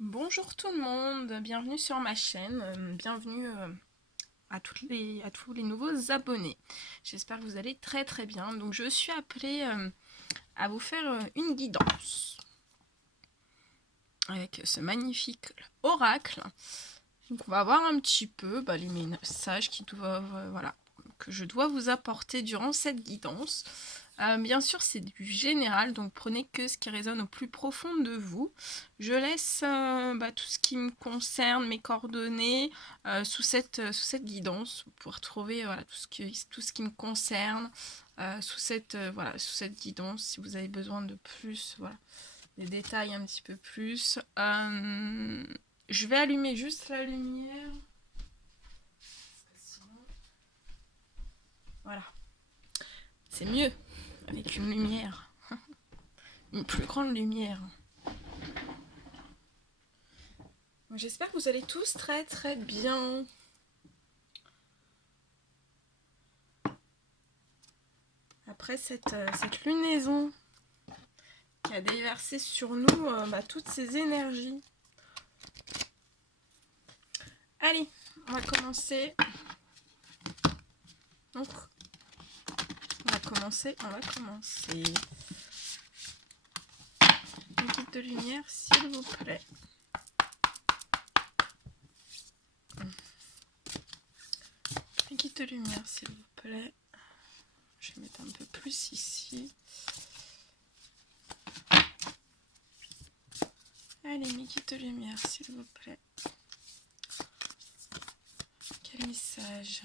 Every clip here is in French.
Bonjour tout le monde, bienvenue sur ma chaîne, bienvenue à tous les nouveaux abonnés. J'espère que vous allez très très bien. Donc je suis appelée à vous faire une guidance avec ce magnifique oracle. Donc on va voir un petit peu les messages qui doivent, voilà, que je dois vous apporter durant cette guidance. Bien sûr, c'est du général, donc prenez que ce qui résonne au plus profond de vous. Je laisse tout ce qui me concerne, mes coordonnées, sous cette guidance. Vous pouvez retrouver voilà, tout ce qui me concerne sous cette guidance. Si vous avez besoin de plus, voilà, des détails un petit peu plus. Je vais allumer juste la lumière. Voilà, c'est mieux avec une lumière, une plus grande lumière. J'espère que vous allez tous très très bien. Après cette lunaison qui a déversé sur nous toutes ces énergies. Allez, on va commencer. Donc, on va commencer. Une guide de lumière, s'il vous plaît. Une guide de lumière, s'il vous plaît. Je vais mettre un peu plus ici. Allez, mes guides de lumière, s'il vous plaît. Quel message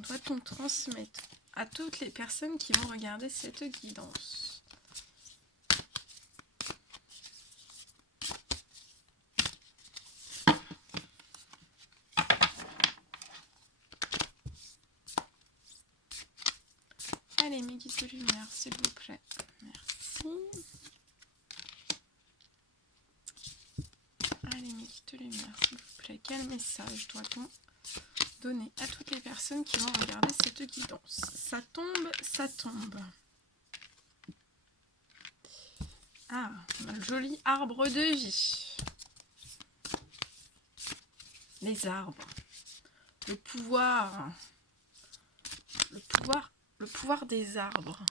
doit-on transmettre à toutes les personnes qui vont regarder cette guidance? Allez, mes guides de lumière, s'il vous plaît. Merci. Allez, mes guides de lumière, s'il vous plaît. Quel message doit-on donner à toutes les personnes qui vont regarder cette guidance? Ça tombe, ça tombe. Ah, un joli arbre de vie. Les arbres. Le pouvoir des arbres.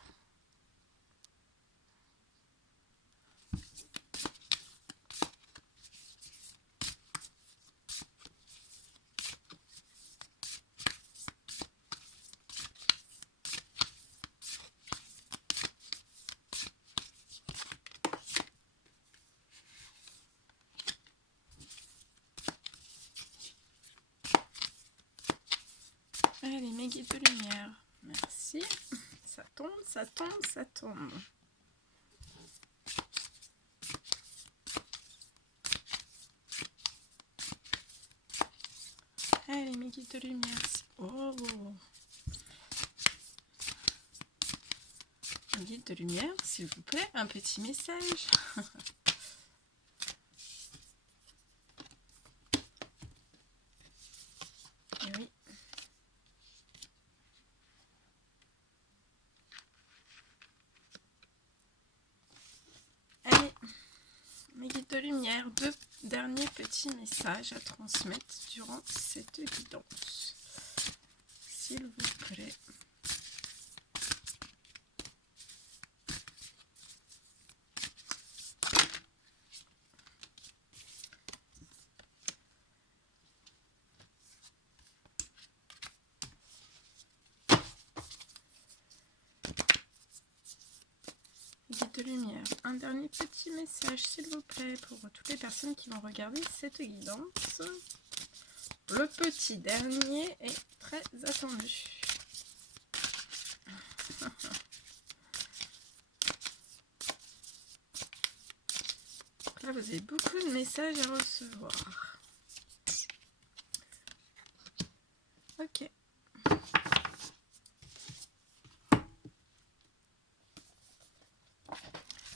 Allez, mes guides de lumière. Merci. Ça tombe, ça tombe, ça tombe. Allez, mes guides de lumière. Oh, mes guides de lumière, s'il vous plaît, un petit message. Et oui. Allez, mes guides de lumière, deux derniers petits messages à transmettre durant cette guidance. S'il vous plaît. Guide de lumière, un dernier petit message s'il vous plaît pour toutes les personnes qui vont regarder cette guidance. Le petit dernier est très attendu. Donc là, vous avez beaucoup de messages à recevoir. Ok.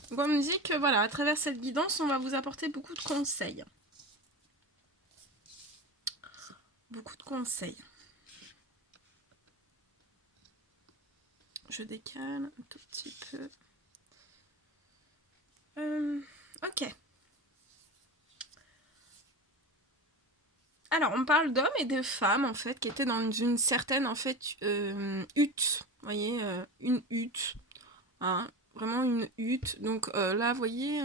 Donc on me dit que voilà, à travers cette guidance, on va vous apporter beaucoup de conseils. Beaucoup de conseils. Je décale un tout petit peu. Ok. Alors, on parle d'hommes et de femmes, en fait, qui étaient dans une certaine, en fait, hutte. Vous voyez, une hutte. Hein, vraiment une hutte. Donc là, vous voyez,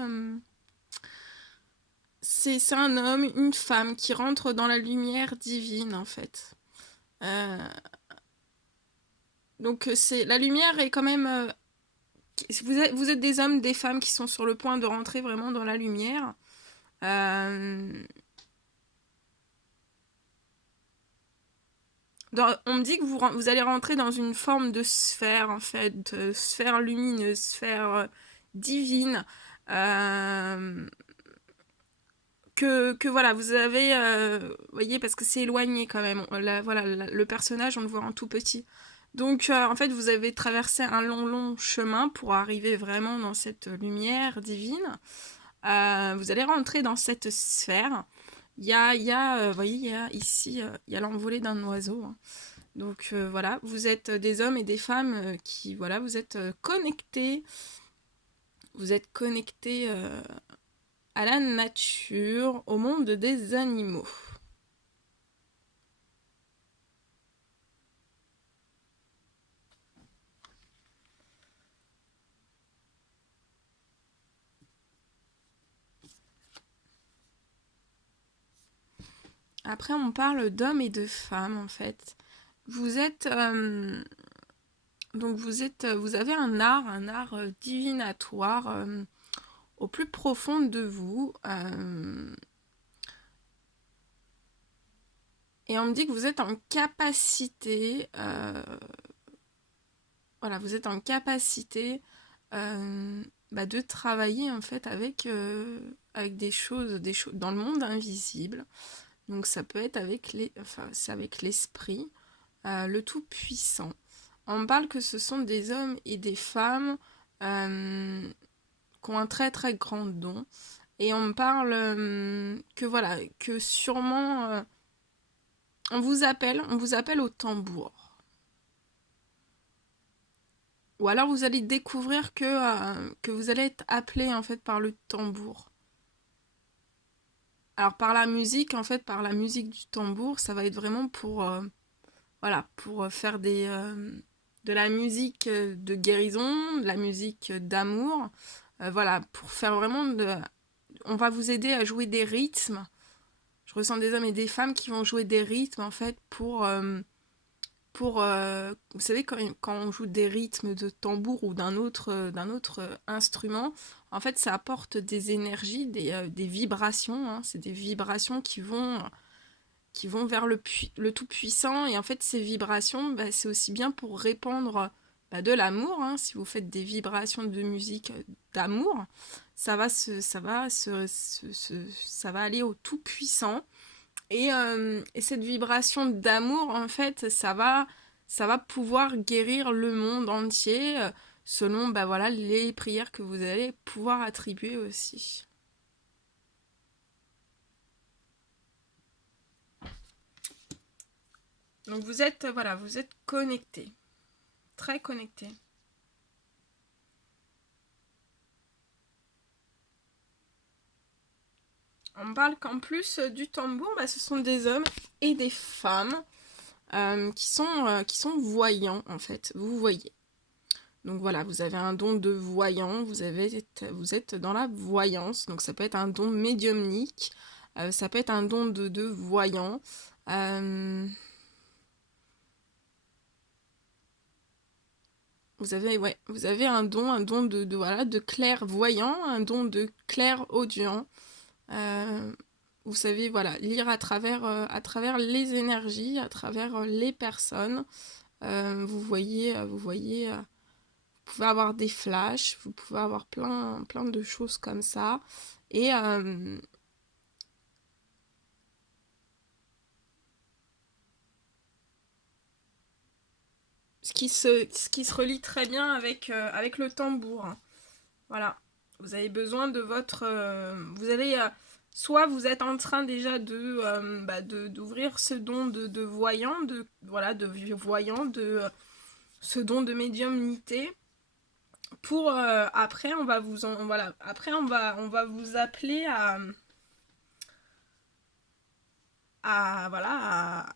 c'est un homme, une femme qui rentre dans la lumière divine, en fait. Euh, donc c'est la lumière est quand même... vous êtes des hommes, des femmes qui sont sur le point de rentrer vraiment dans la lumière. Euh, on me dit que vous allez rentrer dans une forme de sphère, en fait, de sphère lumineuse, sphère divine. Euh, que voilà, vous avez, voyez, parce que c'est éloigné quand même. Voilà, le personnage, on le voit en tout petit. Donc, en fait, vous avez traversé un long chemin pour arriver vraiment dans cette lumière divine. Vous allez rentrer dans cette sphère. Vous voyez, il y a ici, il y a l'envolée d'un oiseau. Hein. Donc, voilà, vous êtes des hommes et des femmes qui, voilà, vous êtes connectés. Vous êtes connectés à la nature, au monde des animaux. Après, on parle d'hommes et de femmes, en fait. Vous êtes... donc, vous avez un art divinatoire au plus profond de vous. Et on me dit que vous êtes en capacité... voilà, vous êtes en capacité de travailler, en fait, avec des choses dans le monde invisible. Donc ça peut être c'est avec l'esprit, le Tout-Puissant. On parle que ce sont des hommes et des femmes qui ont un très très grand don. Et on me parle que voilà, que sûrement on vous appelle au tambour. Ou alors vous allez découvrir que vous allez être appelé en fait par le tambour. Alors par la musique, en fait, par la musique du tambour, ça va être vraiment pour faire de la musique de guérison, de la musique d'amour. Voilà, pour faire vraiment on va vous aider à jouer des rythmes. Je ressens des hommes et des femmes qui vont jouer des rythmes, en fait, vous savez, quand on joue des rythmes de tambour ou d'un autre instrument, en fait, ça apporte des énergies, des vibrations. Hein. C'est des vibrations qui vont vers le Tout-Puissant. Et en fait, ces vibrations, c'est aussi bien pour répandre de l'amour. Hein. Si vous faites des vibrations de musique d'amour, ça va aller au Tout-Puissant. Et cette vibration d'amour, en fait, ça va pouvoir guérir le monde entier selon voilà, les prières que vous allez pouvoir attribuer aussi. Donc vous êtes connectés, très connectés. On parle qu'en plus du tambour, ce sont des hommes et des femmes qui sont voyants en fait. Vous voyez. Donc voilà, vous avez un don de voyant, vous êtes dans la voyance. Donc ça peut être un don médiumnique, ça peut être un don de voyant. Vous avez un don de clairvoyant, un don de clairaudient. Euh, vous savez, voilà, lire à travers les énergies, à travers les personnes. Vous pouvez avoir des flashs, vous pouvez avoir plein de choses comme ça. Et ce qui se relie très bien avec le tambour. Hein. Voilà. Vous avez besoin de votre... vous allez... soit vous êtes en train déjà d'ouvrir ce don de voyant, de voyant, ce don de médiumnité. Pour après après on va vous appeler voilà,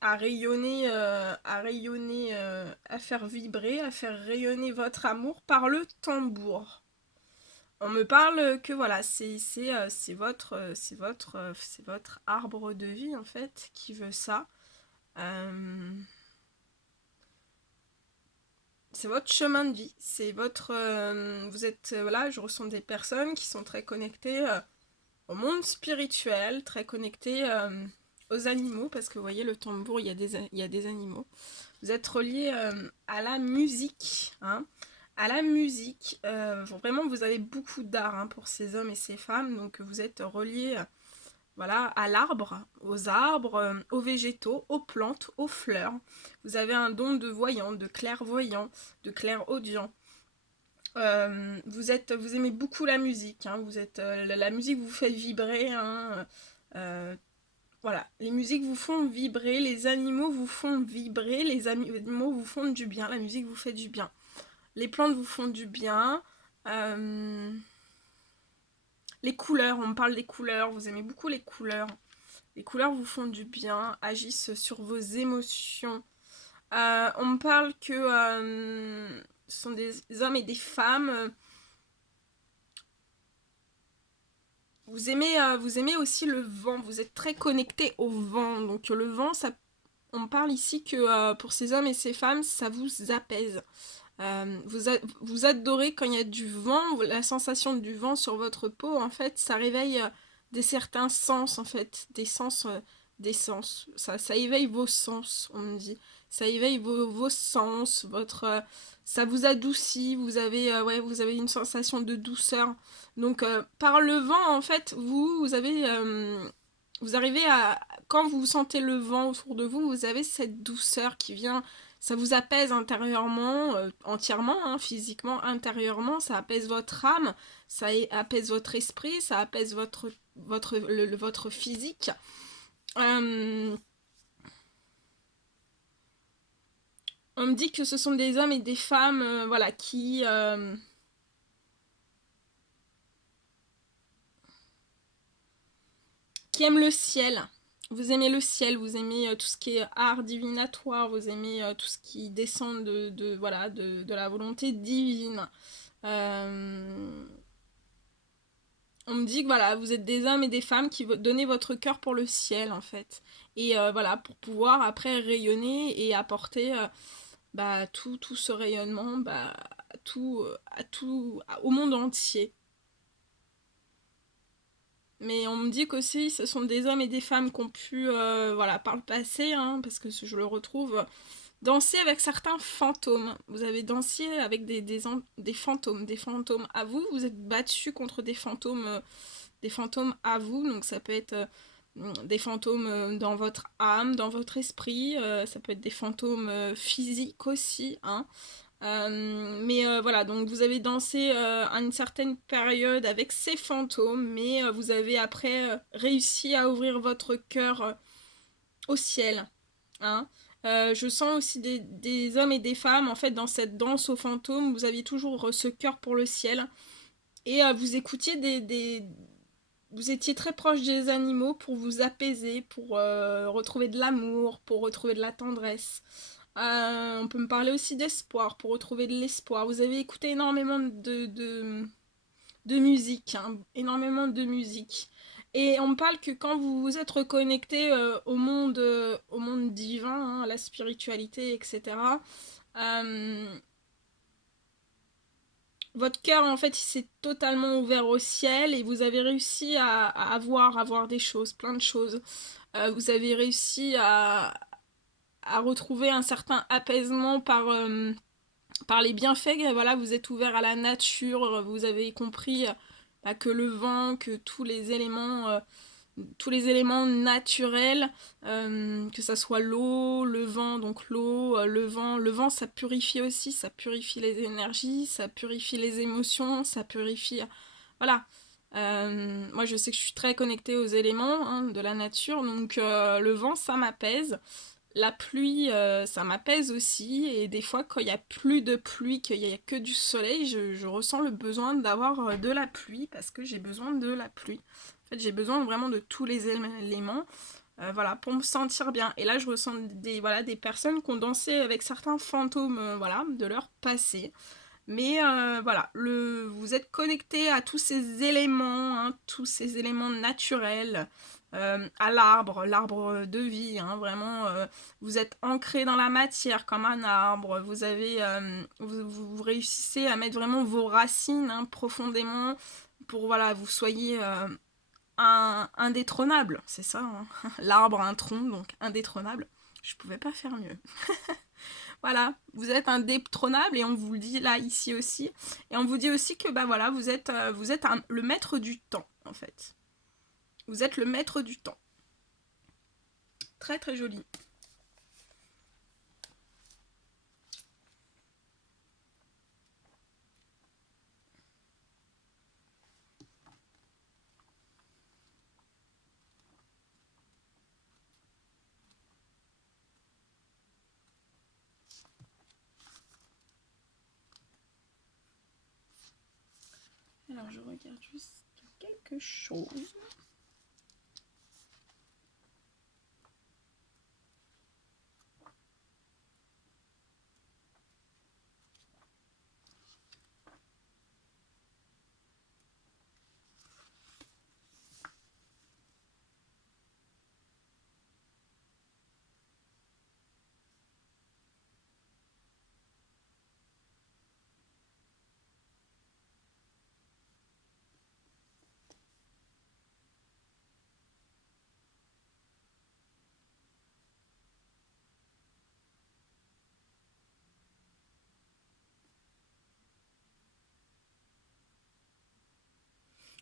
à rayonner, à faire vibrer, à faire rayonner votre amour par le tambour. On me parle que voilà, c'est votre arbre de vie en fait qui veut ça. C'est votre chemin de vie, c'est votre, vous êtes, voilà, je ressens des personnes qui sont très connectées au monde spirituel, très connectées aux animaux, parce que vous voyez le tambour, il y a des animaux. Vous êtes reliés à la musique, hein, à la musique. Vraiment, vous avez beaucoup d'art hein, pour ces hommes et ces femmes, donc vous êtes reliés voilà, à l'arbre, aux arbres, aux végétaux, aux plantes, aux fleurs. Vous avez un don de voyant, de clairvoyant, de clairaudient. Vous aimez beaucoup la musique, hein, la musique vous fait vibrer, hein, voilà, les musiques vous font vibrer, les animaux vous font vibrer, les animaux vous font du bien, la musique vous fait du bien. Les plantes vous font du bien. Les couleurs, on me parle des couleurs, vous aimez beaucoup les couleurs. Les couleurs vous font du bien, agissent sur vos émotions. On me parle que ce sont des hommes et des femmes. Vous aimez aussi le vent, vous êtes très connecté au vent. Donc le vent, on me parle ici que pour ces hommes et ces femmes, ça vous apaise. Vous adorez quand il y a du vent, la sensation du vent sur votre peau, en fait, ça réveille des certains sens, en fait, des sens. Ça éveille vos sens, on me dit. Ça éveille vos sens, ça vous adoucit, vous avez une sensation de douceur. Donc, par le vent, en fait, vous arrivez à, quand vous sentez le vent autour de vous, vous avez cette douceur qui vient, ça vous apaise intérieurement, entièrement, hein, physiquement, intérieurement, ça apaise votre âme, ça apaise votre esprit, ça apaise votre physique. On me dit que ce sont des hommes et des femmes, voilà, qui aiment le ciel. Vous aimez le ciel, vous aimez tout ce qui est art divinatoire, vous aimez tout ce qui descend voilà, de la volonté divine. On me dit que voilà, vous êtes des hommes et des femmes qui donnez votre cœur pour le ciel en fait. Et voilà, pour pouvoir après rayonner et apporter tout ce rayonnement au monde entier. Mais on me dit qu'aussi ce sont des hommes et des femmes qui ont pu, voilà, par le passé, hein, parce que je le retrouve, danser avec certains fantômes. Vous avez dansé avec des fantômes à vous. Vous êtes battu contre des fantômes à vous. Donc ça peut être des fantômes dans votre âme, dans votre esprit. Ça peut être des fantômes physiques aussi, hein. Voilà, donc vous avez dansé à une certaine période avec ces fantômes, mais vous avez après réussi à ouvrir votre cœur au ciel, hein. Je sens aussi des hommes et des femmes, en fait, dans cette danse aux fantômes, vous aviez toujours ce cœur pour le ciel, et vous écoutiez vous étiez très proche des animaux pour vous apaiser, pour retrouver de l'amour, pour retrouver de la tendresse. On peut me parler aussi d'espoir, pour retrouver de l'espoir. Vous avez écouté énormément de musique, hein, énormément de musique. Et on me parle que quand vous vous êtes reconnecté au monde divin, hein, à la spiritualité, etc., votre cœur, en fait, il s'est totalement ouvert au ciel et vous avez réussi à avoir des choses, plein de choses. Vous avez réussi à retrouver un certain apaisement par les bienfaits. Voilà, vous êtes ouvert à la nature, vous avez compris que le vent, que tous les éléments naturels, que ça soit l'eau, le vent, donc l'eau, le vent ça purifie aussi, ça purifie les énergies, ça purifie les émotions, ça purifie... Voilà. Moi je sais que je suis très connectée aux éléments hein, de la nature, donc le vent ça m'apaise. la pluie, ça m'apaise aussi. Et des fois, quand il n'y a plus de pluie, qu'il n'y a que du soleil, je ressens le besoin d'avoir de la pluie parce que j'ai besoin de la pluie. En fait, j'ai besoin vraiment de tous les éléments. Voilà, pour me sentir bien. Et là, je ressens voilà, des personnes qui ont dansé avec certains fantômes voilà, de leur passé. Mais voilà, vous êtes connecté à tous ces éléments, hein, tous ces éléments naturels, à l'arbre de vie, hein, vraiment, vous êtes ancré dans la matière comme un arbre, vous réussissez à mettre vraiment vos racines hein, profondément pour voilà, vous soyez indétrônable, c'est ça, hein. L'arbre a un tronc, donc indétrônable. Je pouvais pas faire mieux. Voilà, vous êtes indétrônable et on vous le dit là, ici aussi. Et on vous dit aussi que bah voilà, vous êtes le maître du temps, en fait. Vous êtes le maître du temps. Très très joli. Alors je regarde juste quelque chose.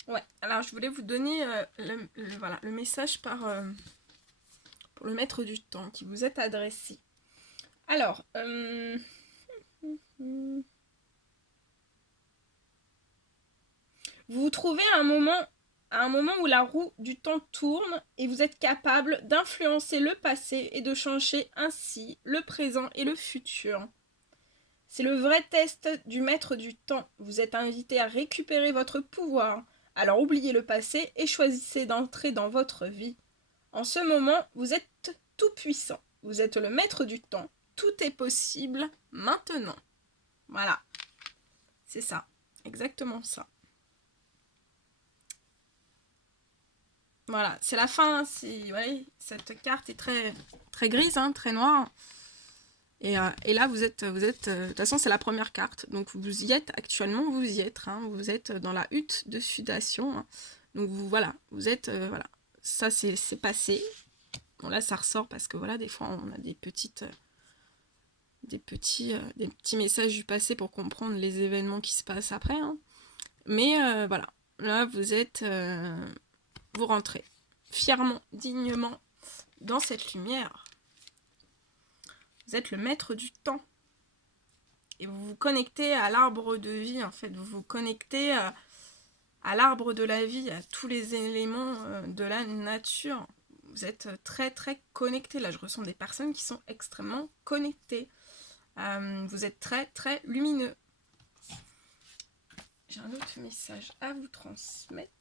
Ouais, alors je voulais vous donner voilà, le message pour le maître du temps qui vous est adressé. Alors, vous vous trouvez à un moment où la roue du temps tourne et vous êtes capable d'influencer le passé et de changer ainsi le présent et le futur. C'est le vrai test du maître du temps. Vous êtes invité à récupérer votre pouvoir. Alors oubliez le passé et choisissez d'entrer dans votre vie. En ce moment, vous êtes tout puissant. Vous êtes le maître du temps. Tout est possible maintenant. Voilà. C'est ça. Exactement ça. Voilà. C'est la fin. Ouais, cette carte est très, très grise, hein, très noire. Et là, vous êtes de toute façon, c'est la première carte. Donc, vous y êtes actuellement, vous y êtes. Hein, vous êtes dans la hutte de sudation. Hein. Donc, voilà, vous êtes, voilà. Ça, c'est passé. Bon, là, ça ressort parce que, voilà, des fois, on a des petits messages du passé pour comprendre les événements qui se passent après. Hein. Mais, voilà, là, vous rentrez fièrement, dignement dans cette lumière. Vous êtes le maître du temps. Et vous vous connectez à l'arbre de vie, en fait. Vous vous connectez à l'arbre de la vie, à tous les éléments de la nature. Vous êtes très, très connectés. Là, je ressens des personnes qui sont extrêmement connectées. Vous êtes très, très lumineux. J'ai un autre message à vous transmettre.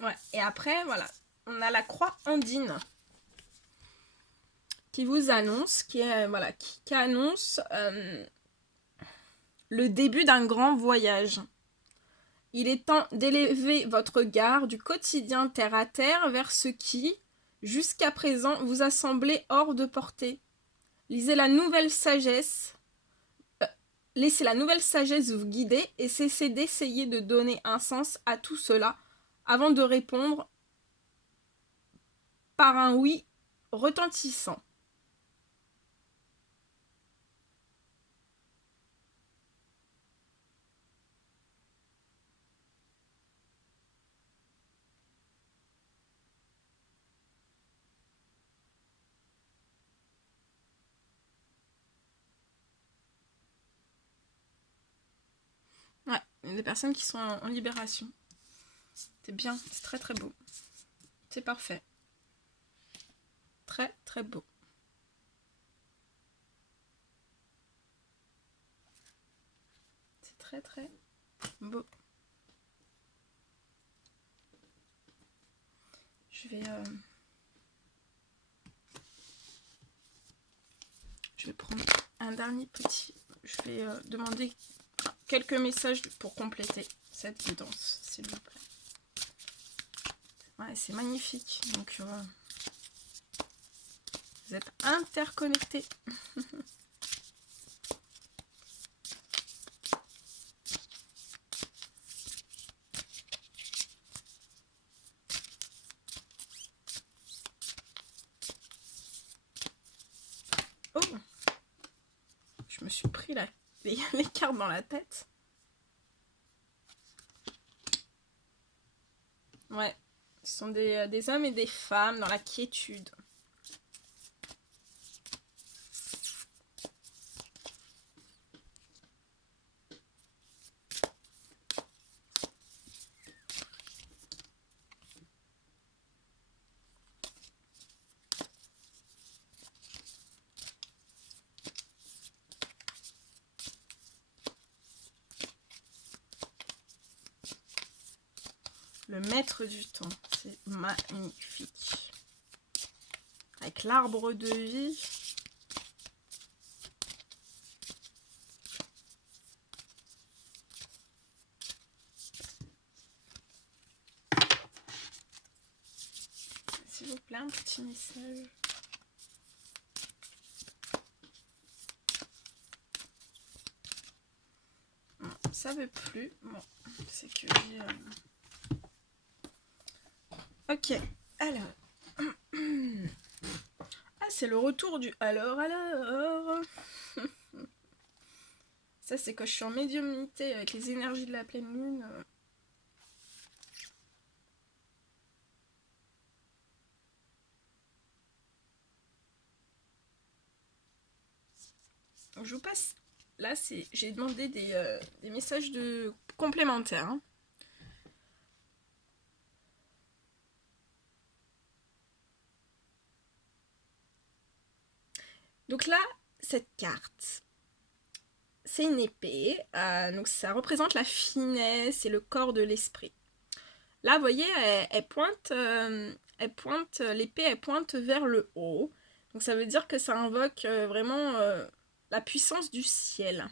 Ouais. Et après, voilà, on a la croix andine qui vous annonce, qui annonce le début d'un grand voyage. Il est temps d'élever votre regard du quotidien terre à terre vers ce qui, jusqu'à présent, vous a semblé hors de portée. Lisez la nouvelle sagesse. Laissez la nouvelle sagesse vous guider et cessez d'essayer de donner un sens à tout cela avant de répondre par un oui retentissant. y a des personnes qui sont en libération. C'est bien, c'est très très beau. C'est parfait. Très très beau. C'est très très beau. Je vais prendre un dernier petit. Je vais demander quelques messages pour compléter cette guidance, s'il vous plaît. Ouais, c'est magnifique. Donc, vous êtes interconnectés. Oh, je me suis pris là, les cartes dans la tête. Ouais, ce sont des hommes et des femmes dans la quiétude. Le maître du temps, c'est magnifique. Avec l'arbre de vie. S'il vous plaît, un petit message. Non, ça veut plus. Bon, c'est que j'ai... Ok, alors. Ah, c'est le retour du alors. Ça, c'est quand je suis en médiumnité avec les énergies de la pleine lune. Donc, je vous passe. Là, j'ai demandé des messages complémentaires. Hein. Donc là, cette carte, c'est une épée. Donc ça représente la finesse et le corps de l'esprit. Là, vous voyez, elle pointe, l'épée, elle pointe vers le haut. Donc ça veut dire que ça invoque vraiment la puissance du ciel.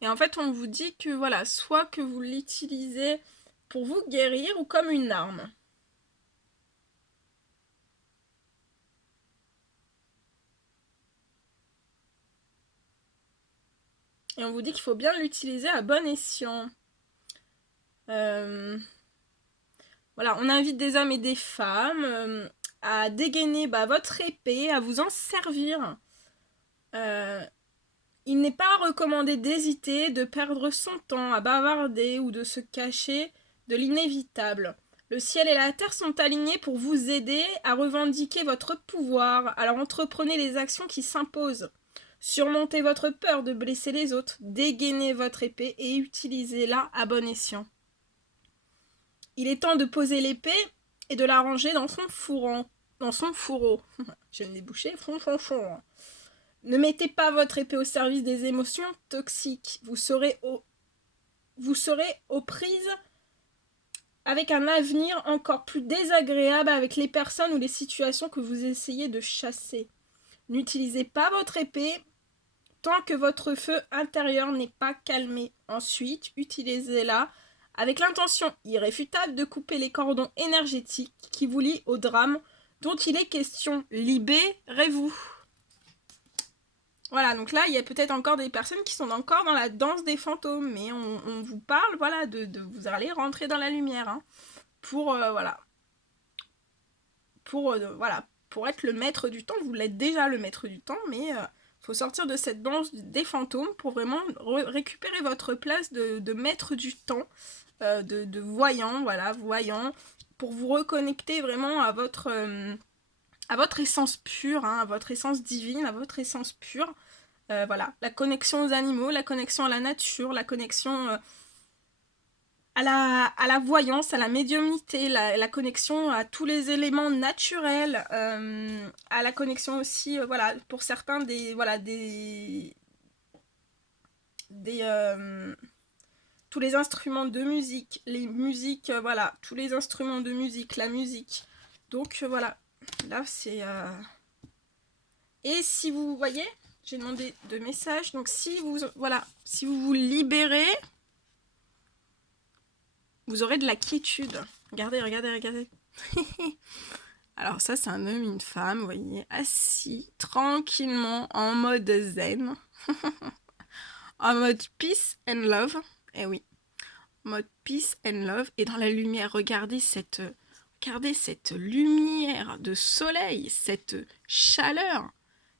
Et en fait, on vous dit que voilà, soit que vous l'utilisez pour vous guérir ou comme une arme. Et on vous dit qu'il faut bien l'utiliser à bon escient. Voilà, on invite des hommes et des femmes à dégainer votre épée, à vous en servir. Il n'est pas recommandé d'hésiter, de perdre son temps à bavarder ou de se cacher de l'inévitable. Le ciel et la terre sont alignés pour vous aider à revendiquer votre pouvoir. Alors entreprenez les actions qui s'imposent. Surmontez votre peur de blesser les autres, dégainez votre épée et utilisez-la à bon escient. Il est temps de poser l'épée et de la ranger dans son fourreau. Je l'ai bouché, Ne mettez pas votre épée au service des émotions toxiques. Vous serez aux prises avec un avenir encore plus désagréable avec les personnes ou les situations que vous essayez de chasser. N'utilisez pas votre épée tant que votre feu intérieur n'est pas calmé. Ensuite, utilisez-la avec l'intention irréfutable de couper les cordons énergétiques qui vous lient au drame dont il est question. Libérez-vous. Voilà, donc là, il y a peut-être encore des personnes qui sont encore dans la danse des fantômes, mais on vous parle, voilà, de vous allez rentrer dans la lumière, hein, pour pour être le maître du temps. Vous l'êtes déjà le maître du temps, mais faut sortir de cette danse des fantômes pour vraiment récupérer votre place de maître du temps, de voyant, voilà, voyant, pour vous reconnecter vraiment à votre essence pure, hein, à votre essence divine, à votre essence pure. Voilà, la connexion aux animaux, la connexion à la nature, la connexion à la voyance, à la médiumnité, la connexion à tous les éléments naturels, à la connexion aussi, voilà, pour certains tous les instruments de musique, les musiques, voilà, tous les instruments de musique, la musique. Donc voilà, là c'est... Et si vous voyez, j'ai demandé 2 messages, donc si vous, voilà, si vous vous libérez, vous aurez de la quiétude. Regardez, regardez, regardez. Alors ça, c'est un homme, une femme, vous voyez, assis tranquillement en mode zen. En mode peace and love. Eh oui, mode peace and love. Et dans la lumière, regardez cette lumière de soleil, cette chaleur.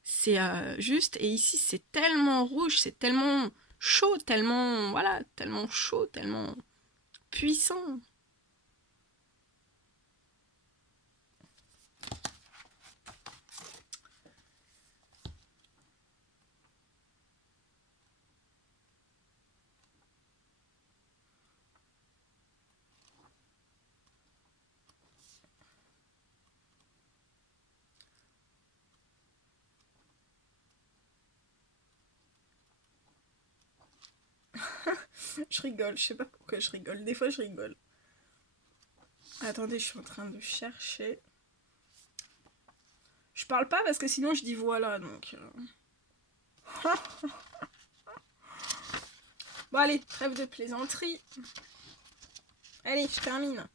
C'est juste, et ici c'est tellement rouge, c'est tellement chaud, tellement, voilà, tellement chaud, tellement puissant. Je rigole, je sais pas pourquoi je rigole, des fois je rigole. Attendez, je suis en train de chercher. Je parle pas parce que sinon je dis voilà, donc... Bon allez, trêve de plaisanterie. Allez, je termine.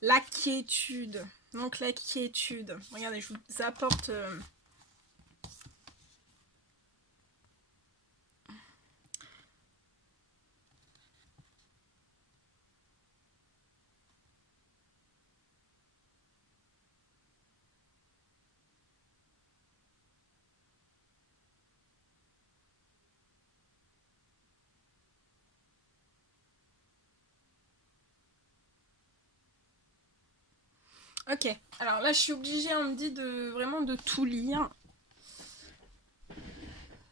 La quiétude. Donc la quiétude. Regardez, je vous apporte... Ok, alors là je suis obligée, on me dit vraiment de tout lire.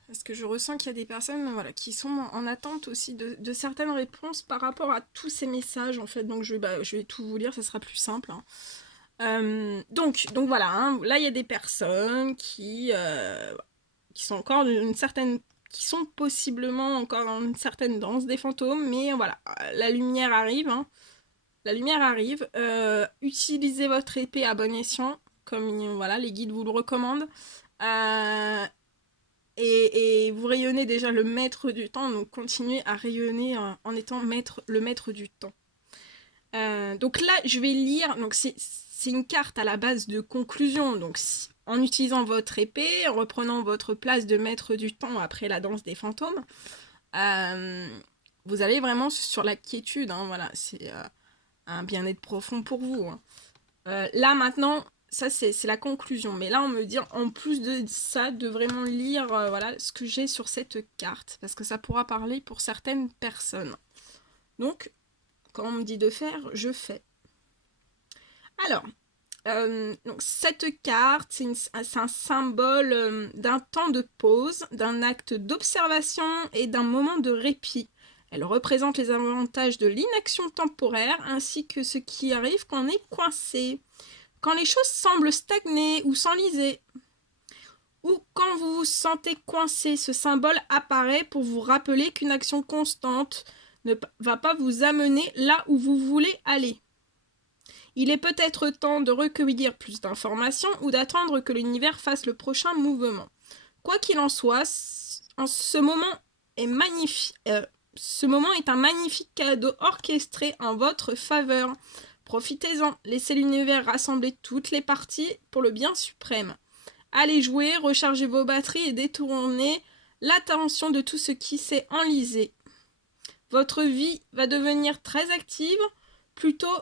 Parce que je ressens qu'il y a des personnes, voilà, qui sont en attente aussi de certaines réponses par rapport à tous ces messages en fait. Donc je vais tout vous lire, ça sera plus simple. Hein. Donc voilà, hein, là il y a des personnes qui sont encore d'une certaine... qui sont possiblement encore dans une certaine danse des fantômes, mais voilà, la lumière arrive, hein. La lumière arrive. Utilisez votre épée à bon escient, comme voilà, les guides vous le recommandent. Et vous rayonnez déjà le maître du temps, donc continuez à rayonner en étant le maître du temps. Donc là, je vais lire, donc c'est une carte à la base de conclusion, donc en utilisant votre épée, en reprenant votre place de maître du temps après la danse des fantômes, vous allez vraiment sur la quiétude, hein, voilà, c'est un bien-être profond pour vous. Hein. Là maintenant, ça c'est la conclusion, mais là on me dit en plus de ça, de vraiment lire voilà, ce que j'ai sur cette carte, parce que ça pourra parler pour certaines personnes. Donc, quand on me dit de faire, je fais. Alors, donc cette carte, c'est un symbole d'un temps de pause, d'un acte d'observation et d'un moment de répit. Elle représente les avantages de l'inaction temporaire ainsi que ce qui arrive quand on est coincé, quand les choses semblent stagner ou s'enliser, ou quand vous vous sentez coincé. Ce symbole apparaît pour vous rappeler qu'une action constante ne va pas vous amener là où vous voulez aller. Il est peut-être temps de recueillir plus d'informations ou d'attendre que l'univers fasse le prochain mouvement. Quoi qu'il en soit, ce moment est magnifique. Ce moment est un magnifique cadeau orchestré en votre faveur. Profitez-en, laissez l'univers rassembler toutes les parties pour le bien suprême. Allez jouer, rechargez vos batteries et détournez l'attention de tout ce qui s'est enlisé. Votre vie va devenir très active plutôt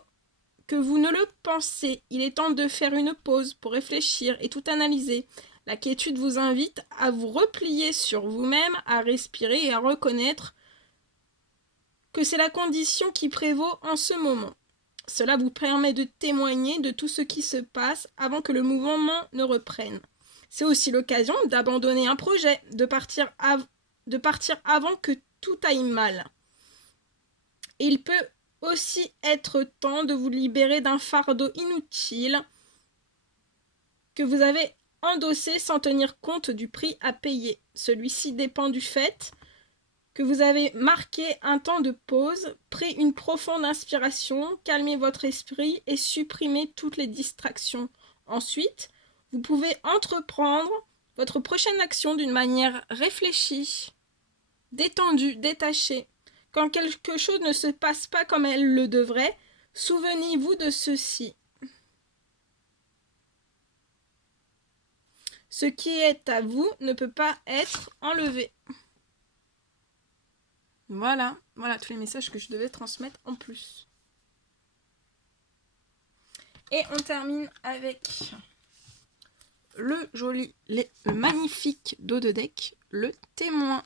que vous ne le pensez. Il est temps de faire une pause pour réfléchir et tout analyser. La quiétude vous invite à vous replier sur vous-même, à respirer et à reconnaître que c'est la condition qui prévaut en ce moment. Cela vous permet de témoigner de tout ce qui se passe avant que le mouvement ne reprenne. C'est aussi l'occasion d'abandonner un projet, de partir avant que tout aille mal. Et il peut aussi être temps de vous libérer d'un fardeau inutile que vous avez endossé sans tenir compte du prix à payer. Celui-ci dépend du fait que vous avez marqué un temps de pause, pris une profonde inspiration, calmé votre esprit et supprimé toutes les distractions. Ensuite, vous pouvez entreprendre votre prochaine action d'une manière réfléchie, détendue, détachée. Quand quelque chose ne se passe pas comme elle le devrait, souvenez-vous de ceci. Ce qui est à vous ne peut pas être enlevé. Voilà tous les messages que je devais transmettre en plus. Et on termine avec le magnifique dos de deck, le témoin.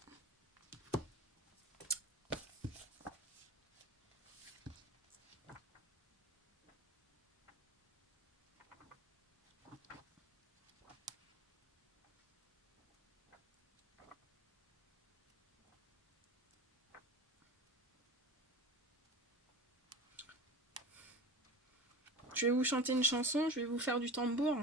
Je vais vous chanter une chanson, je vais vous faire du tambour.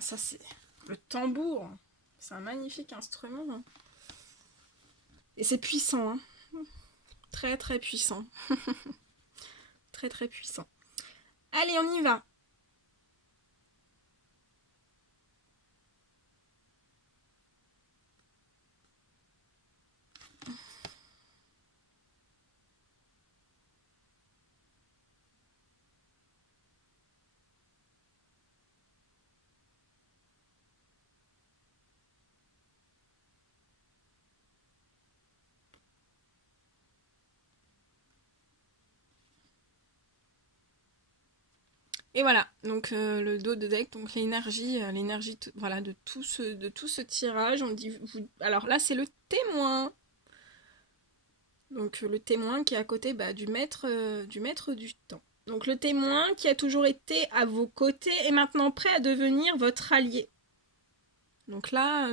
Ça c'est le tambour, c'est un magnifique instrument. Et c'est puissant, hein. Très très puissant. Très très puissant. Allez, on y va. Et voilà, donc le dos de deck, donc l'énergie voilà, de tout ce tirage. On dit, alors là, c'est le témoin. Donc le témoin qui est à côté du maître du temps. Donc le témoin qui a toujours été à vos côtés est maintenant prêt à devenir votre allié. Donc là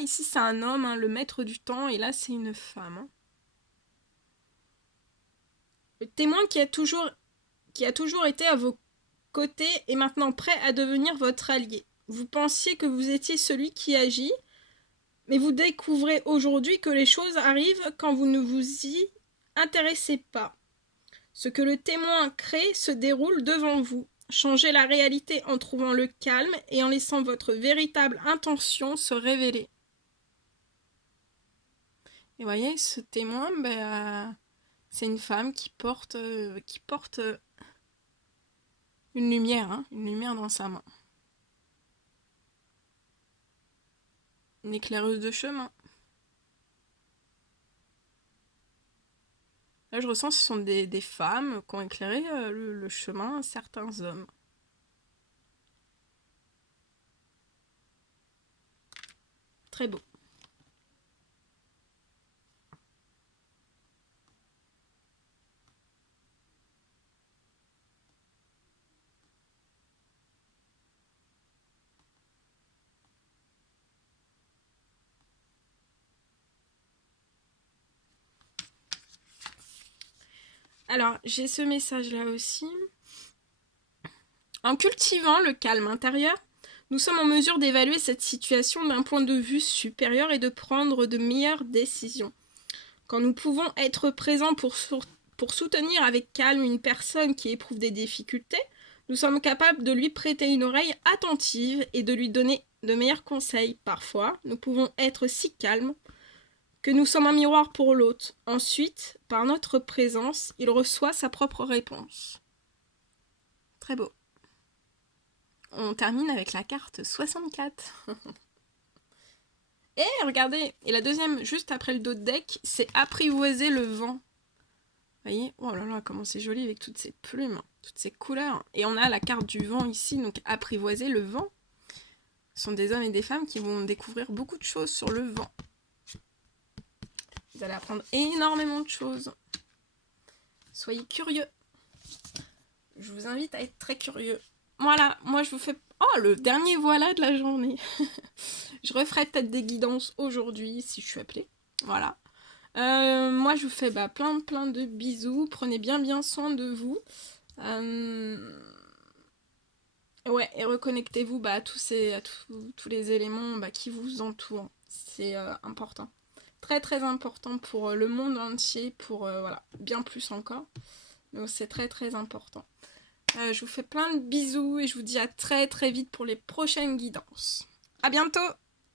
ici c'est un homme, hein, le maître du temps, et là c'est une femme. Hein. Le témoin qui a toujours été à vos côtés est maintenant prêt à devenir votre allié. Vous pensiez que vous étiez celui qui agit, mais vous découvrez aujourd'hui que les choses arrivent quand vous ne vous y intéressez pas. Ce que le témoin crée se déroule devant vous. Changez la réalité en trouvant le calme et en laissant votre véritable intention se révéler. Et voyez, ce témoin, c'est une femme qui porte une lumière dans sa main. Une éclaireuse de chemin. Là, je ressens que ce sont des femmes qui ont éclairé le chemin à certains hommes. Très beau. Alors, j'ai ce message-là aussi. En cultivant le calme intérieur, nous sommes en mesure d'évaluer cette situation d'un point de vue supérieur et de prendre de meilleures décisions. Quand nous pouvons être présents pour soutenir avec calme une personne qui éprouve des difficultés, nous sommes capables de lui prêter une oreille attentive et de lui donner de meilleurs conseils. Parfois, nous pouvons être si calmes que nous sommes un miroir pour l'autre. Ensuite, par notre présence, il reçoit sa propre réponse. Très beau. On termine avec la carte 64. Et regardez, et la deuxième, juste après le dos de deck, c'est apprivoiser le vent. Vous voyez? Oh là là, comment c'est joli avec toutes ces plumes, toutes ces couleurs. Et on a la carte du vent ici, donc apprivoiser le vent. Ce sont des hommes et des femmes qui vont découvrir beaucoup de choses sur le vent. Vous allez apprendre énormément de choses. Soyez curieux. Je vous invite à être très curieux. Voilà, moi je vous fais... Oh, le dernier voilà de la journée. Je referai peut-être des guidances aujourd'hui si je suis appelée. Voilà. Moi je vous fais plein de bisous. Prenez bien soin de vous. Ouais, et reconnectez-vous à tous les éléments qui vous entourent. C'est important. Très important pour le monde entier, pour voilà, bien plus encore. Donc c'est très important. Je vous fais plein de bisous et je vous dis à très vite pour les prochaines guidances. À bientôt!